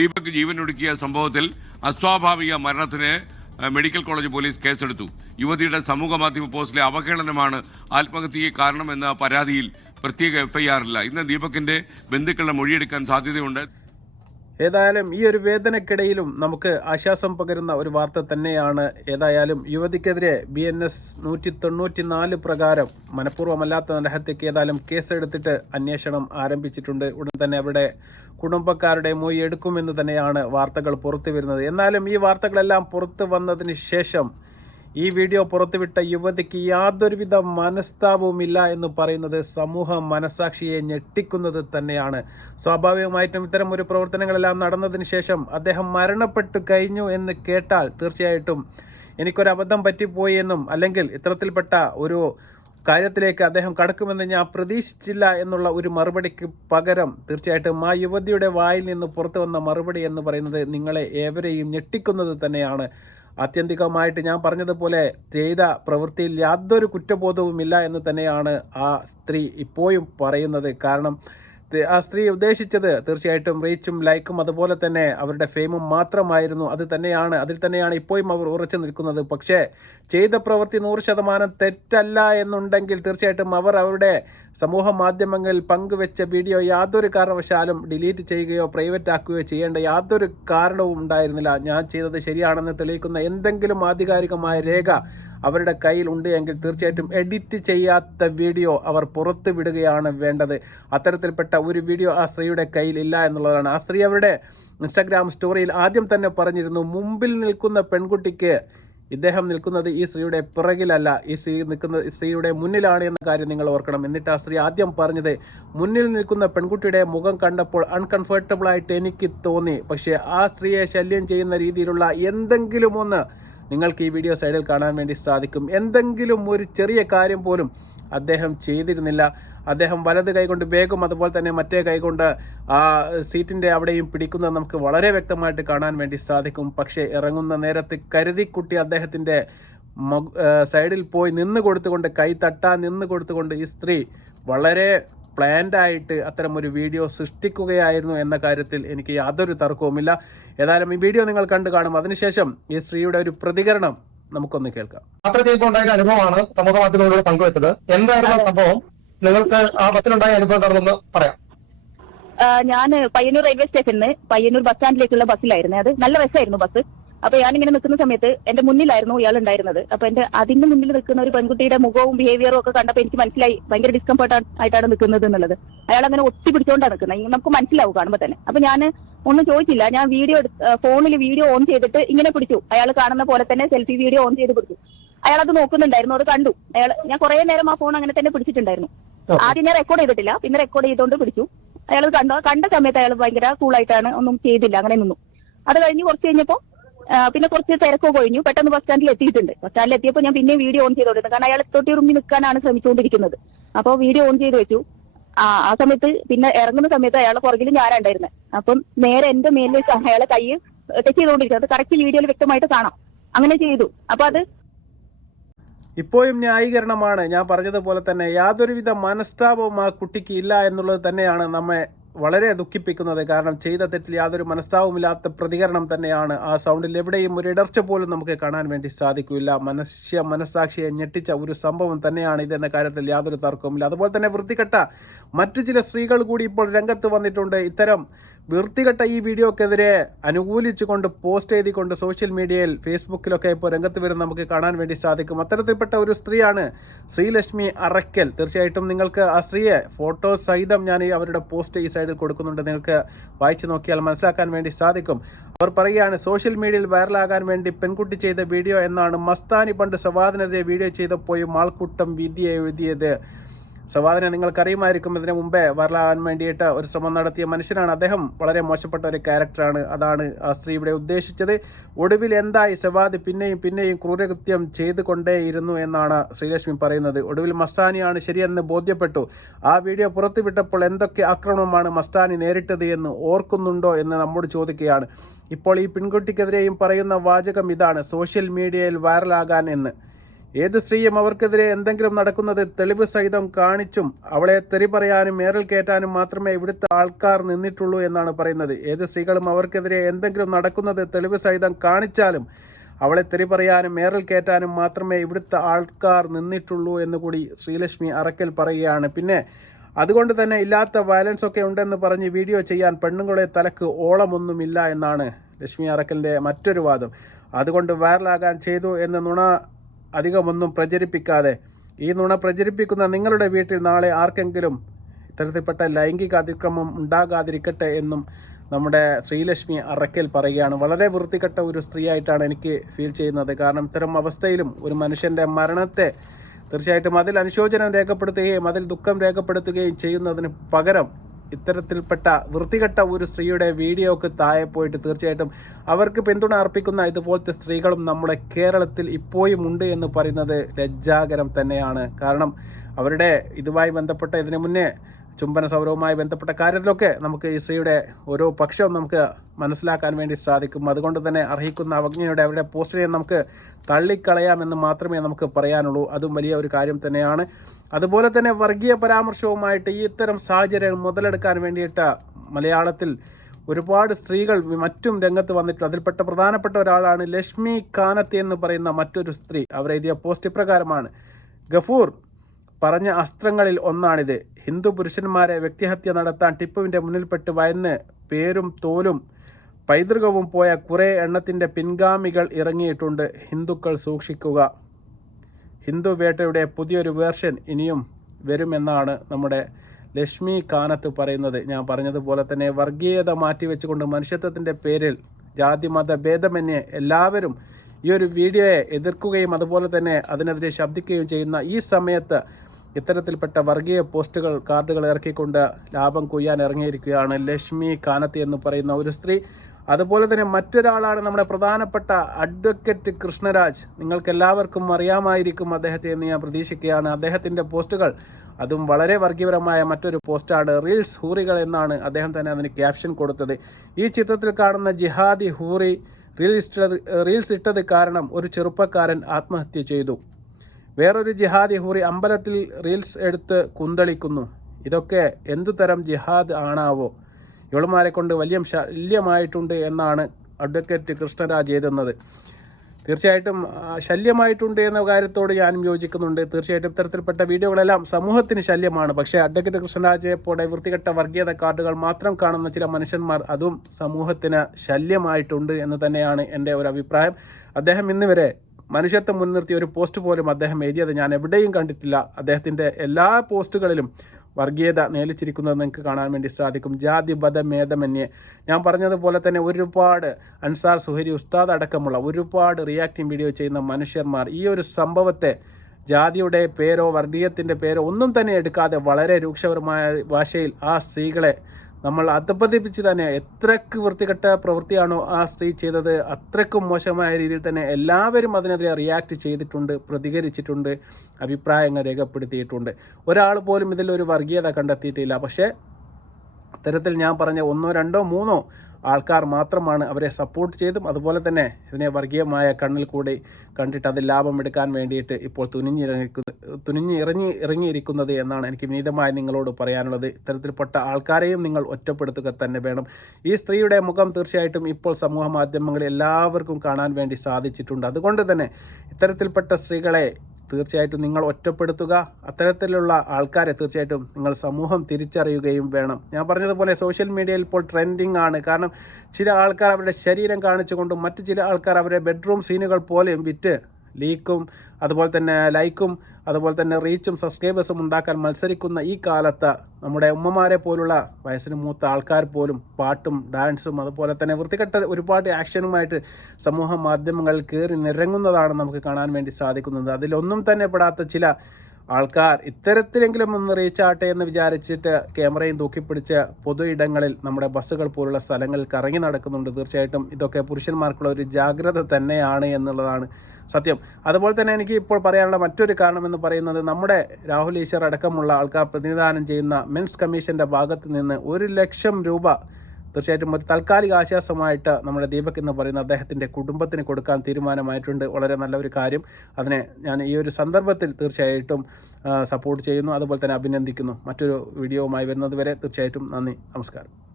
ദീപക് ജീവനൊടുക്കിയ സംഭവത്തിൽ അസ്വാഭാവിക മരണത്തിന് മെഡിക്കൽ കോളേജ് പോലീസ് കേസെടുത്തു. യുവതിയുടെ സമൂഹമാധ്യമ പോസ്റ്റിലെ അവഹേളനമാണ് ആത്മഹത്യയ്ക്ക് കാരണമെന്ന പരാതിയിൽ പ്രത്യേക എഫ്ഐആറില്ല. ഇന്ന് ദീപകിന്റെ ബന്ധുക്കളുടെ മൊഴിയെടുക്കാൻ സാധ്യതയുണ്ട്. ഏതായാലും ഈ ഒരു വേദനക്കിടയിലും നമുക്ക് ആശ്വാസം പകരുന്ന ഒരു വാർത്ത തന്നെയാണ്. ഏതായാലും യുവതിക്കെതിരെ BNS 194 പ്രകാരം മനഃപൂർവ്വമല്ലാത്ത നരഹത്യക്ക് ഏതായാലും കേസെടുത്തിട്ട് അന്വേഷണം ആരംഭിച്ചിട്ടുണ്ട്. ഉടൻ തന്നെ അവരുടെ കുടുംബക്കാരുടെ മൊഴി എടുക്കുമെന്ന് തന്നെയാണ് വാർത്തകൾ പുറത്തു വരുന്നത്. എന്നാലും ഈ വാർത്തകളെല്ലാം പുറത്തു വന്നതിന് ശേഷം ഈ വീഡിയോ പുറത്തുവിട്ട യുവതിക്ക് യാതൊരുവിധ മനസ്താപവുമില്ല എന്ന് പറയുന്നത് സമൂഹ മനസാക്ഷിയെ ഞെട്ടിക്കുന്നത് തന്നെയാണ്. സ്വാഭാവികമായിട്ടും ഇത്തരം ഒരു പ്രവർത്തനങ്ങളെല്ലാം നടന്നതിന് ശേഷം അദ്ദേഹം മരണപ്പെട്ടു കഴിഞ്ഞു എന്ന് കേട്ടാൽ തീർച്ചയായിട്ടും എനിക്കൊരബദ്ധം പറ്റിപ്പോയി എന്നും അല്ലെങ്കിൽ ഇത്തരത്തിൽപ്പെട്ട ഒരു കാര്യത്തിലേക്ക് അദ്ദേഹം കടക്കുമെന്ന് ഞാൻ പ്രതീക്ഷിച്ചില്ല എന്നുള്ള ഒരു മറുപടിക്ക് പകരം തീർച്ചയായിട്ടും ആ യുവതിയുടെ വായിൽ നിന്ന് പുറത്തു വന്ന മറുപടി എന്ന് പറയുന്നത് നിങ്ങളെ ഏവരെയും ഞെട്ടിക്കുന്നത് തന്നെയാണ്. ആത്യന്തികമായിട്ട് ഞാൻ പറഞ്ഞതുപോലെ ചെയ്ത പ്രവൃത്തിയിൽ യാതൊരു കുറ്റബോധവുമില്ല എന്ന് തന്നെയാണ് ആ സ്ത്രീ ഇപ്പോഴും പറയുന്നത്. കാരണം ആ സ്ത്രീ ഉദ്ദേശിച്ചത് തീർച്ചയായിട്ടും റീച്ചും ലൈക്കും അതുപോലെ തന്നെ അവരുടെ ഫെയിമും മാത്രമായിരുന്നു. അതിൽ തന്നെയാണ് ഇപ്പോഴും അവർ ഉറച്ചു നിൽക്കുന്നത്. പക്ഷേ ചെയ്ത പ്രവൃത്തി 100% തെറ്റല്ല എന്നുണ്ടെങ്കിൽ തീർച്ചയായിട്ടും അവർ അവരുടെ സമൂഹ മാധ്യമങ്ങളിൽ പങ്കുവെച്ച വീഡിയോ യാതൊരു കാരണവശാലും ഡിലീറ്റ് ചെയ്യുകയോ പ്രൈവറ്റ് ആക്കുകയോ ചെയ്യേണ്ട യാതൊരു കാരണവും ഉണ്ടായിരുന്നില്ല. ഞാൻ ചെയ്തത് ശരിയാണെന്ന് തെളിയിക്കുന്ന എന്തെങ്കിലും ആധികാരികമായ രേഖ അവരുടെ കയ്യിൽ ഉണ്ട് എങ്കിൽ തീർച്ചയായിട്ടും എഡിറ്റ് ചെയ്യാത്ത വീഡിയോ അവർ പുറത്തു വിടുകയാണ് വേണ്ടത്. അത്തരത്തിൽപ്പെട്ട ഒരു വീഡിയോ ആ സ്ത്രീയുടെ കയ്യിൽ ഇല്ല എന്നുള്ളതാണ്. ആ സ്ത്രീ അവരുടെ ഇൻസ്റ്റാഗ്രാം സ്റ്റോറിയിൽ ആദ്യം തന്നെ പറഞ്ഞിരുന്നു, മുമ്പിൽ നിൽക്കുന്ന പെൺകുട്ടിക്ക് ഇദ്ദേഹം നിൽക്കുന്നത് ഈ സ്ത്രീയുടെ പിറകിലല്ല, ഈ സ്ത്രീ നിൽക്കുന്ന സ്ത്രീയുടെ മുന്നിലാണ് എന്ന കാര്യം നിങ്ങൾ ഓർക്കണം. എന്നിട്ട് ആ സ്ത്രീ ആദ്യം പറഞ്ഞത്, മുന്നിൽ നിൽക്കുന്ന പെൺകുട്ടിയുടെ മുഖം കണ്ടപ്പോൾ അൺകംഫർട്ടബിൾ ആയിട്ട് എനിക്ക് തോന്നി. പക്ഷേ ആ സ്ത്രീയെ ശല്യം ചെയ്യുന്ന രീതിയിലുള്ള എന്തെങ്കിലും ഒന്ന് നിങ്ങൾക്ക് ഈ വീഡിയോ സൈഡിൽ കാണാൻ വേണ്ടി സാധിക്കും. എന്തെങ്കിലും ഒരു ചെറിയ കാര്യം പോലും അദ്ദേഹം ചെയ്തിരുന്നില്ല. അദ്ദേഹം വലത് കൈകൊണ്ട് ബാഗും അതുപോലെ തന്നെ മറ്റേ കൈകൊണ്ട് ആ സീറ്റിൻ്റെ അവിടെയും പിടിക്കുന്നത് നമുക്ക് വളരെ വ്യക്തമായിട്ട് കാണാൻ വേണ്ടി സാധിക്കും. പക്ഷേ ഇറങ്ങുന്ന നേരത്ത് കരുതിക്കുട്ടി അദ്ദേഹത്തിൻ്റെ സൈഡിൽ പോയി നിന്ന് കൊടുത്തുകൊണ്ട് കൈ തട്ടാൻ നിന്ന് കൊടുത്തുകൊണ്ട് ഈ സ്ത്രീ വളരെ പ്ലാൻഡായിട്ട് അത്തരം ഒരു വീഡിയോ സൃഷ്ടിക്കുകയായിരുന്നു എന്ന കാര്യത്തിൽ എനിക്ക് യാതൊരു തർക്കവുമില്ല. ഏതായാലും ഈ വീഡിയോ നിങ്ങൾ കണ്ടു കാണും. അതിനുശേഷം ഈ സ്ത്രീയുടെ ഒരു പ്രതികരണം നമുക്കൊന്ന് കേൾക്കാം. യാത്ര ചെയ്യുമ്പോൾ ഉണ്ടായ അനുഭവമാണ് സമൂഹ മാധ്യമങ്ങളിലൂടെ പങ്കുവെച്ചത്. എന്തായിരുന്നു സംഭവം? നിങ്ങൾക്ക് ആ ബസ്സിലുണ്ടായ അനുഭവം എന്താണെന്ന് പറയാം. ഞാൻ പയ്യന്നൂർ റെയിൽവേ സ്റ്റേഷനിൽ പയ്യന്നൂർ ബസ് സ്റ്റാൻഡിലേക്കുള്ള ബസ്സിലായിരുന്നു. അത് നല്ല രസമായിരുന്നു ബസ്. അപ്പൊ ഞാനിങ്ങനെ നിൽക്കുന്ന സമയത്ത് എന്റെ മുന്നിലായിരുന്നു ഇയാൾ ഉണ്ടായിരുന്നത്. അപ്പൊ അതിന്റെ മുന്നിൽ നിൽക്കുന്ന ഒരു പെൺകുട്ടിയുടെ മുഖവും ബിഹേവിയറും ഒക്കെ കണ്ടപ്പോൾ എനിക്ക് മനസ്സിലായി ഭയങ്കര ഡിസ്കംഫർട്ട് ആയിട്ടാണ് നിൽക്കുന്നത് എന്നുള്ളത്. അയാൾ അങ്ങനെ ഒത്തി പിടിച്ചോണ്ടാണ് നിൽക്കുന്നത്. നമുക്ക് മനസ്സിലാവും കാണുമ്പോൾ തന്നെ. അപ്പൊ ഞാൻ ഒന്നും ചോദിച്ചില്ല. ഞാൻ ഫോണിൽ വീഡിയോ ഓൺ ചെയ്തിട്ട് ഇങ്ങനെ പിടിച്ചു. അയാൾ കാണുന്ന പോലെ തന്നെ സെൽഫി വീഡിയോ ഓൺ ചെയ്ത് പിടിച്ചു. അയാൾ അത് നോക്കുന്നുണ്ടായിരുന്നു, അത് കണ്ടു. ഞാൻ കുറെ നേരം ആ ഫോൺ അങ്ങനെ തന്നെ പിടിച്ചിട്ടുണ്ടായിരുന്നു. ആദ്യം ഞാൻ റെക്കോർഡ് ചെയ്തിട്ടില്ല, പിന്നെ റെക്കോർഡ് ചെയ്തുകൊണ്ട് പിടിച്ചു. അയാൾ കണ്ട സമയത്ത് അയാൾ ഭയങ്കര കൂളായിട്ടാണ്, ഒന്നും ചെയ്തില്ല, അങ്ങനെ നിന്നു. അത് കഴിഞ്ഞ് കുറച്ച് കഴിഞ്ഞപ്പോ പിന്നെ കുറച്ച് തിരക്കൊക്കെ കഴിഞ്ഞു. പെട്ടെന്ന് ബസ് സ്റ്റാൻഡിൽ എത്തിയിട്ടുണ്ട്. ബസ് സ്റ്റാൻഡിൽ എത്തിയപ്പോൾ ഞാൻ പിന്നെ വീഡിയോ ഓൺ ചെയ്തോണ്ടിരുന്നു. കാരണം അയാൾ തൊട്ടി റൂമിൽ നിൽക്കാനാണ് ശ്രമിച്ചുകൊണ്ടിരിക്കുന്നത്. അപ്പോൾ വീഡിയോ ഓൺ ചെയ്ത് വെച്ചു. ആ സമയത്ത് പിന്നെ ഇറങ്ങുന്ന സമയത്ത് അയാളെ പുറകിൽ ഞാനുണ്ടായിരുന്നത്. അപ്പം നേരെ എന്റെ മേലിൽ അയാളെ കൈ ടച്ച് ചെയ്തുകൊണ്ടിരിക്കുന്നത്. അത് കറക്റ്റ് വീഡിയോയിൽ വ്യക്തമായിട്ട് കാണാം. അങ്ങനെ ചെയ്തു. അപ്പൊ അത് ഇപ്പോഴും ന്യായീകരണമാണ്. ഞാൻ പറഞ്ഞതുപോലെ തന്നെ യാതൊരുവിധ മനസ്താപവും ആ കുട്ടിക്ക് ഇല്ല എന്നുള്ളത് തന്നെയാണ് നമ്മെ വളരെ ദുഃഖിപ്പിക്കുന്നത്. കാരണം ചെയ്ത തെറ്റിൽ യാതൊരു മനസ്താവുമില്ലാത്ത പ്രതികരണം തന്നെയാണ്. ആ സൗണ്ടിൽ എവിടെയും ഒരു ഇടർച്ച പോലും നമുക്ക് കാണാൻ വേണ്ടി സാധിക്കില്ല. മനസ്സാക്ഷിയെ ഞെട്ടിച്ച ഒരു സംഭവം തന്നെയാണ് ഇതെന്ന കാര്യത്തിൽ യാതൊരു തർക്കവുമില്ല. അതുപോലെ തന്നെ വൃത്തികെട്ട മറ്റു ചില സ്ത്രീകൾ കൂടി ഇപ്പോൾ രംഗത്ത് വന്നിട്ടുണ്ട്. ഇത്തരം വൃത്തികെട്ട ഈ വീഡിയോക്കെതിരെ അനുകൂലിച്ചുകൊണ്ട് പോസ്റ്റ് ചെയ്തുകൊണ്ട് സോഷ്യൽ മീഡിയയിൽ ഫേസ്ബുക്കിലൊക്കെ ഇപ്പോൾ രംഗത്ത് വരുന്ന നമുക്ക് കാണാൻ വേണ്ടി സാധിക്കും. അത്തരത്തിൽപ്പെട്ട ഒരു സ്ത്രീയാണ് ശ്രീലക്ഷ്മി അറക്കൽ. തീർച്ചയായിട്ടും നിങ്ങൾക്ക് ആ സ്ത്രീയെ ഫോട്ടോ സഹിതം ഞാൻ അവരുടെ പോസ്റ്റ് ഈ സൈഡിൽ കൊടുക്കുന്നുണ്ട്. നിങ്ങൾക്ക് വായിച്ചു നോക്കിയാൽ മനസ്സിലാക്കാൻ വേണ്ടി സാധിക്കും. അവർ പറയുകയാണ്, സോഷ്യൽ മീഡിയയിൽ വൈറലാകാൻ വേണ്ടി പെൺകുട്ടി ചെയ്ത വീഡിയോ എന്നാണ്. മസ്താനി പണ്ട് സവാദിനെതിരെ വീഡിയോ ചെയ്തപ്പോഴും ആൾക്കൂട്ടം വിധിയെ എഴുതിയത്. സവാദിനെ നിങ്ങൾക്കറിയുമായിരിക്കും. ഇതിനു മുമ്പേ വൈറലാകാൻ വേണ്ടിയിട്ട് ഒരു ശ്രമം നടത്തിയ മനുഷ്യനാണ് അദ്ദേഹം. വളരെ മോശപ്പെട്ട ഒരു ക്യാരക്ടറാണ്. അതാണ് ആ സ്ത്രീ ഇവിടെ ഉദ്ദേശിച്ചത്. ഒടുവിൽ എന്തായി? സവാദ് പിന്നെയും ക്രൂരകൃത്യം ചെയ്തുകൊണ്ടേയിരുന്നു എന്നാണ് ശ്രീലക്ഷ്മി പറയുന്നത്. ഒടുവിൽ മസ്താനിയാണ് ശരിയെന്ന് ബോധ്യപ്പെട്ടു. ആ വീഡിയോ പുറത്തുവിട്ടപ്പോൾ എന്തൊക്കെ ആക്രമണമാണ് മസ്താനി നേരിട്ടത് എന്ന് ഓർക്കുന്നുണ്ടോ എന്ന് നമ്മോട് ചോദിക്കുകയാണ്. ഇപ്പോൾ ഈ പെൺകുട്ടിക്കെതിരെയും പറയുന്ന വാചകം ഇതാണ്, സോഷ്യൽ മീഡിയയിൽ വൈറലാകാൻ എന്ന്. ഏത് സ്ത്രീയും അവർക്കെതിരെ എന്തെങ്കിലും നടക്കുന്നത് തെളിവ് സഹിതം കാണിച്ചും അവളെ തെറി പറയാനും മേറൽ കയറ്റാനും മാത്രമേ ഇവിടുത്തെ ആൾക്കാർ നിന്നിട്ടുള്ളൂ എന്നാണ് പറയുന്നത്. ഏത് സ്ത്രീകളും അവർക്കെതിരെ എന്തെങ്കിലും നടക്കുന്നത് തെളിവ് സഹിതം കാണിച്ചാലും അവളെ തെറി പറയാനും മേറൽ കയറ്റാനും മാത്രമേ ഇവിടുത്തെ ആൾക്കാർ നിന്നിട്ടുള്ളൂ എന്നുകൂടി ശ്രീലക്ഷ്മി അറക്കൽ പറയുകയാണ്. പിന്നെ അതുകൊണ്ട് തന്നെ ഇല്ലാത്ത വയലൻസ് ഒക്കെ ഉണ്ടെന്ന് പറഞ്ഞ് വീഡിയോ ചെയ്യാൻ പെണ്ണുങ്ങളെ തലക്ക് ഓളമൊന്നുമില്ല എന്നാണ് ലക്ഷ്മി അറക്കലിൻ്റെ മറ്റൊരു വാദം. അതുകൊണ്ട് വൈറലാകാൻ ചെയ്തു എന്ന നുണ അധികമൊന്നും പ്രചരിപ്പിക്കാതെ ഈ നുണ പ്രചരിപ്പിക്കുന്ന നിങ്ങളുടെ വീട്ടിൽ നാളെ ആർക്കെങ്കിലും ഇത്തരത്തിൽപ്പെട്ട ലൈംഗിക അതിക്രമം ഉണ്ടാകാതിരിക്കട്ടെ എന്നും നമ്മുടെ ശ്രീലക്ഷ്മി അറക്കൽ പറയുകയാണ്. വളരെ വൃത്തികെട്ട ഒരു സ്ത്രീയായിട്ടാണ് എനിക്ക് ഫീൽ ചെയ്യുന്നത്. കാരണം ഇത്തരം അവസ്ഥയിലും ഒരു മനുഷ്യൻ്റെ മരണത്തെ തീർച്ചയായിട്ടും അതിൽ അനുശോചനം രേഖപ്പെടുത്തുകയും അതിൽ ദുഃഖം രേഖപ്പെടുത്തുകയും ചെയ്യുന്നതിന് പകരം ഇത്തരത്തിൽപ്പെട്ട വൃത്തികെട്ട ഒരു സ്ത്രീയുടെ വീഡിയോക്ക് താഴെ പോയിട്ട് തീർച്ചയായിട്ടും അവർക്ക് പിന്തുണ അർപ്പിക്കുന്ന ഇതുപോലത്തെ സ്ത്രീകളും നമ്മുടെ കേരളത്തിൽ ഇപ്പോഴും ഉണ്ട് എന്ന് പറയുന്നത് ലജ്ജാകരം തന്നെയാണ്. കാരണം അവരുടെ ഇതുമായി ബന്ധപ്പെട്ട ഇതിനു മുന്നേ ചുംബന സൗരവുമായി ബന്ധപ്പെട്ട കാര്യത്തിലൊക്കെ നമുക്ക് ഈ സ്ത്രീയുടെ ഓരോ പക്ഷവും നമുക്ക് മനസ്സിലാക്കാൻ വേണ്ടി സാധിക്കും. അതുകൊണ്ട് തന്നെ അർഹിക്കുന്ന അവജ്ഞയുടെ അവരുടെ പോസ്റ്റിനെ നമുക്ക് തള്ളിക്കളയാമെന്ന് മാത്രമേ നമുക്ക് പറയാനുള്ളൂ. അതും വലിയ ഒരു കാര്യം തന്നെയാണ്. അതുപോലെ തന്നെ വർഗീയ പരാമർശവുമായിട്ട് ഈ ഇത്തരം സാഹചര്യം മുതലെടുക്കാൻ വേണ്ടിയിട്ട് മലയാളത്തിൽ ഒരുപാട് സ്ത്രീകൾ മറ്റും രംഗത്ത് വന്നിട്ടുണ്ട്. അതിൽപ്പെട്ട പ്രധാനപ്പെട്ട ഒരാളാണ് ലക്ഷ്മി കാനത്ത് എന്ന് പറയുന്ന മറ്റൊരു സ്ത്രീ. അവർ എഴുതിയ പോസ്റ്റ് ഇപ്രകാരമാണ്: ഗഫൂർ പറഞ്ഞ അസ്ത്രങ്ങളിൽ ഒന്നാണിത്. ഹിന്ദു പുരുഷന്മാരെ വ്യക്തിഹത്യ നടത്താൻ ടിപ്പുവിൻ്റെ മുന്നിൽപ്പെട്ട് വയന്ന് പേരും തോലും പൈതൃകവും പോയ കുറേ എണ്ണത്തിൻ്റെ പിൻഗാമികൾ ഇറങ്ങിയിട്ടുണ്ട്. ഹിന്ദുക്കൾ സൂക്ഷിക്കുക. ഹിന്ദു വേട്ടയുടെ പുതിയൊരു വേർഷൻ ഇനിയും വരുമെന്നാണ് നമ്മുടെ ലക്ഷ്മി കാനത്ത് പറയുന്നത്. ഞാൻ പറഞ്ഞതുപോലെ തന്നെ വർഗീയത മാറ്റിവെച്ചുകൊണ്ട് മനുഷ്യത്വത്തിൻ്റെ പേരിൽ ജാതി മത ഭേദമന്യേ എല്ലാവരും ഈ ഒരു വീഡിയോയെ എതിർക്കുകയും അതുപോലെ തന്നെ അതിനെതിരെ ശബ്ദിക്കുകയും ചെയ്യുന്ന ഈ സമയത്ത് ഇത്തരത്തിൽപ്പെട്ട വർഗീയ പോസ്റ്റുകൾ കാർഡുകൾ ഇറക്കിക്കൊണ്ട് ലാഭം കൊയ്യാൻ ഇറങ്ങിയിരിക്കുകയാണ് ലക്ഷ്മി കാനത്ത് എന്ന് പറയുന്ന ഒരു സ്ത്രീ. അതുപോലെ തന്നെ മറ്റൊരാളാണ് നമ്മുടെ പ്രധാനപ്പെട്ട അഡ്വക്കേറ്റ് കൃഷ്ണരാജ്. നിങ്ങൾക്കെല്ലാവർക്കും അറിയാമായിരിക്കും അദ്ദേഹത്തെ എന്ന് ഞാൻ പ്രതീക്ഷിക്കുകയാണ്. അദ്ദേഹത്തിൻ്റെ പോസ്റ്റുകൾ അതും വളരെ വർഗീയപരമായ മറ്റൊരു പോസ്റ്റാണ്. റീൽസ് ഹൂറികൾ എന്നാണ് അദ്ദേഹം തന്നെ അതിന് ക്യാപ്ഷൻ കൊടുത്തത്. ഈ ചിത്രത്തിൽ കാണുന്ന ജിഹാദി ഹൂറി റീൽസ് ഇട്ടത് കാരണം ഒരു ചെറുപ്പക്കാരൻ ആത്മഹത്യ ചെയ്തു. വേറൊരു ജിഹാദി ഹൂറി അമ്പലത്തിൽ റീൽസ് എടുത്ത് കുന്തളിക്കുന്നു. ഇതൊക്കെ എന്തു തരം ജിഹാദ് ആണാവോ? ഇവളുമാരെ കൊണ്ട് വലിയ ശല്യമായിട്ടുണ്ട് എന്നാണ് അഡ്വക്കേറ്റ് കൃഷ്ണരാജ് എഴുതുന്നത്. തീർച്ചയായിട്ടും ശല്യമായിട്ടുണ്ട് എന്ന കാര്യത്തോട് ഞാനും യോജിക്കുന്നുണ്ട്. തീർച്ചയായിട്ടും ഇത്തരത്തിൽപ്പെട്ട വീഡിയോകളെല്ലാം സമൂഹത്തിന് ശല്യമാണ്. പക്ഷേ അഡ്വക്കേറ്റ് കൃഷ്ണരാജയെ പോലെ വൃത്തികെട്ട വർഗീയത കാർഡുകൾ മാത്രം കാണുന്ന ചില മനുഷ്യന്മാർ അതും സമൂഹത്തിന് ശല്യമായിട്ടുണ്ട് എന്ന് തന്നെയാണ് എൻ്റെ ഒരു അഭിപ്രായം. അദ്ദേഹം ഇന്ന് വരെ മനുഷ്യത്വം മുൻനിർത്തിയ ഒരു പോസ്റ്റ് പോലും അദ്ദേഹം എഴുതിയത് ഞാൻ എവിടെയും കണ്ടിട്ടില്ല. അദ്ദേഹത്തിൻ്റെ എല്ലാ പോസ്റ്റുകളിലും വർഗീയത നേലിച്ചിരിക്കുന്നത് നിങ്ങൾക്ക് കാണാൻ വേണ്ടി സാധിക്കും. ജാതി മതഭേദമന്യേ ഞാൻ പറഞ്ഞതുപോലെ തന്നെ ഒരുപാട് അൻസാർ സുഹരി ഉസ്താദ് അടക്കമുള്ള ഒരുപാട് റിയാക്റ്റിംഗ് വീഡിയോ ചെയ്യുന്ന മനുഷ്യന്മാർ ഈ ഒരു സംഭവത്തെ ജാതിയുടെ പേരോ വർഗീയത്തിൻ്റെ പേരോ ഒന്നും തന്നെ എടുക്കാതെ വളരെ രൂക്ഷപരമായ ഭാഷയിൽ ആ സ്ത്രീകളെ നമ്മൾ അധപതിപ്പിച്ച് തന്നെ എത്രക്ക് വൃത്തികെട്ട പ്രവൃത്തിയാണോ ആ സ്ത്രീ ചെയ്തത് അത്രക്കും മോശമായ രീതിയിൽ തന്നെ എല്ലാവരും അതിനെതിരെ റിയാക്ട് ചെയ്തിട്ടുണ്ട്, പ്രതികരിച്ചിട്ടുണ്ട്, അഭിപ്രായങ്ങൾ രേഖപ്പെടുത്തിയിട്ടുണ്ട്. ഒരാൾ പോലും ഇതിലൊരു വർഗീയത കണ്ടെത്തിയിട്ടില്ല. പക്ഷേ ഇത്തരത്തിൽ ഞാൻ പറഞ്ഞ 1, 2, 3 ആൾക്കാർ മാത്രമാണ് അവരെ സപ്പോർട്ട് ചെയ്തും അതുപോലെ തന്നെ ഇതിനെ വർഗീയമായ കണ്ണിൽ കൂടി കണ്ടിട്ട് അതിൽ ലാഭം എടുക്കാൻ വേണ്ടിയിട്ട് ഇപ്പോൾ ഇറങ്ങിയിരിക്കുന്നത് എന്നാണ് എനിക്ക് വിനീതമായി നിങ്ങളോട് പറയാനുള്ളത്. ഇത്തരത്തിൽപ്പെട്ട ആൾക്കാരെയും നിങ്ങൾ ഒറ്റപ്പെടുത്തുക തന്നെ വേണം. ഈ സ്ത്രീയുടെ മുഖം തീർച്ചയായിട്ടും ഇപ്പോൾ സമൂഹ മാധ്യമങ്ങളിൽ എല്ലാവർക്കും കാണാൻ വേണ്ടി സാധിച്ചിട്ടുണ്ട്. അതുകൊണ്ട് തന്നെ ഇത്തരത്തിൽപ്പെട്ട സ്ത്രീകളെ തീർച്ചയായിട്ടും നിങ്ങൾ ഒറ്റപ്പെടുത്തുക. അത്തരത്തിലുള്ള ആൾക്കാരെ തീർച്ചയായിട്ടും നിങ്ങൾ സമൂഹം തിരിച്ചറിയുകയും വേണം. ഞാൻ പറഞ്ഞതുപോലെ സോഷ്യൽ മീഡിയയിൽ ഇപ്പോൾ ട്രെൻഡിങ് ആണ്. കാരണം ചില ആൾക്കാർ അവരുടെ ശരീരം കാണിച്ചുകൊണ്ടും മറ്റു ചില ആൾക്കാർ അവരുടെ ബെഡ്റൂം സീനുകൾ പോലെയും വിറ്റ് ലീക്കും അതുപോലെ തന്നെ ലൈക്കും അതുപോലെ തന്നെ റീച്ചും സബ്സ്ക്രൈബേഴ്സും ഉണ്ടാക്കാൻ മത്സരിക്കുന്ന ഈ കാലത്ത് നമ്മുടെ ഉമ്മമാരെ പോലുള്ള വയസ്സിന് മൂത്ത ആൾക്കാർ പോലും പാട്ടും ഡാൻസും അതുപോലെ തന്നെ വൃത്തികെട്ട ഒരുപാട് ആക്ഷനുമായിട്ട് സമൂഹ മാധ്യമങ്ങളിൽ കയറി നിരങ്ങുന്നതാണ് നമുക്ക് കാണാൻ വേണ്ടി സാധിക്കുന്നത്. അതിലൊന്നും തന്നെ പെടാത്ത ചില ആൾക്കാർ ഇത്തരത്തിലെങ്കിലും ഒന്ന് റീച്ചാട്ടെ എന്ന് വിചാരിച്ചിട്ട് ക്യാമറയും തൂക്കിപ്പിടിച്ച് പൊതു ഇടങ്ങളിൽ നമ്മുടെ ബസ്സുകൾ പോലുള്ള സ്ഥലങ്ങളിൽ കറങ്ങി നടക്കുന്നുണ്ട്. തീർച്ചയായിട്ടും ഇതൊക്കെ പുരുഷന്മാർക്കുള്ള ഒരു ജാഗ്രത തന്നെയാണ് എന്നുള്ളതാണ് സത്യം. അതുപോലെ തന്നെ എനിക്ക് ഇപ്പോൾ പറയാനുള്ള മറ്റൊരു കാരണം എന്ന് പറയുന്നത് നമ്മുടെ രാഹുൽ ഈശ്വർ അടക്കമുള്ള ആൾക്കാർ പ്രതിനിധാനം ചെയ്യുന്ന മെൻസ് കമ്മീഷൻ്റെ ഭാഗത്ത് നിന്ന് 1 ലക്ഷം രൂപ തീർച്ചയായിട്ടും ഒരു താൽക്കാലിക ആശ്വാസമായിട്ട് നമ്മുടെ ദീപക് എന്ന് പറയുന്ന അദ്ദേഹത്തിൻ്റെ കുടുംബത്തിന് കൊടുക്കാൻ തീരുമാനമായിട്ടുണ്ട്. വളരെ നല്ല ഒരു കാര്യം. അതിനെ ഞാൻ ഈ ഒരു സന്ദർഭത്തിൽ തീർച്ചയായിട്ടും സപ്പോർട്ട് ചെയ്യുന്നു, അതുപോലെ തന്നെ അഭിനന്ദിക്കുന്നു. മറ്റൊരു വീഡിയോവുമായി വരുന്നത് വരെ തീർച്ചയായിട്ടും നന്ദി, നമസ്കാരം.